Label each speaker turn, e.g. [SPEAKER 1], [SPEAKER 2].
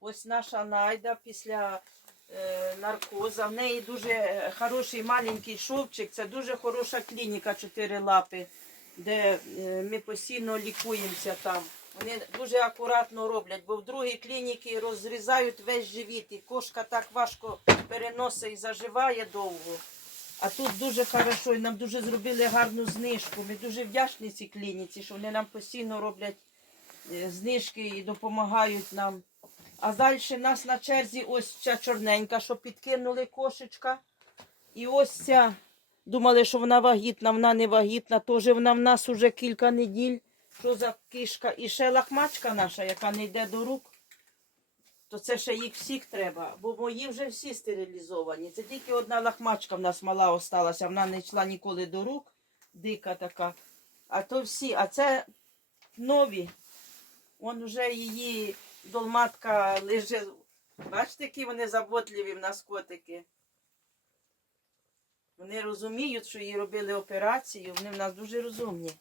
[SPEAKER 1] ось наша найда після е, наркоза. В неї дуже хороший маленький шовчик. Це дуже хороша клініка чотири лапи, де е, ми постійно лікуємося там. Вони дуже акуратно роблять, бо в другій клініці розрізають весь живіт, і кошка так важко переносить і заживає довго. А тут дуже хорошо, і нам дуже зробили гарну знижку. Ми дуже вдячні цій клініці, що вони нам постійно роблять е, знижки і допомагають нам. А далі нас на черзі ось ця чорненька, що підкинули кошечка. І ось ця. Думали, що вона вагітна, вона не вагітна. Теж вона в нас уже кілька неділь. Що за кишка? І ще лахмачка наша, яка не йде до рук. То це ще їх всіх треба, бо мої вже всі стерилізовані. Це тільки одна лахмачка в нас мала осталася, вона не йшла ніколи до рук, дика така. А то всі, а це нові. Вон вже її долматка лежить. Бачите, які вони заботливі в нас котики. Вони розуміють, що їй робили операцію, вони в нас дуже розумні.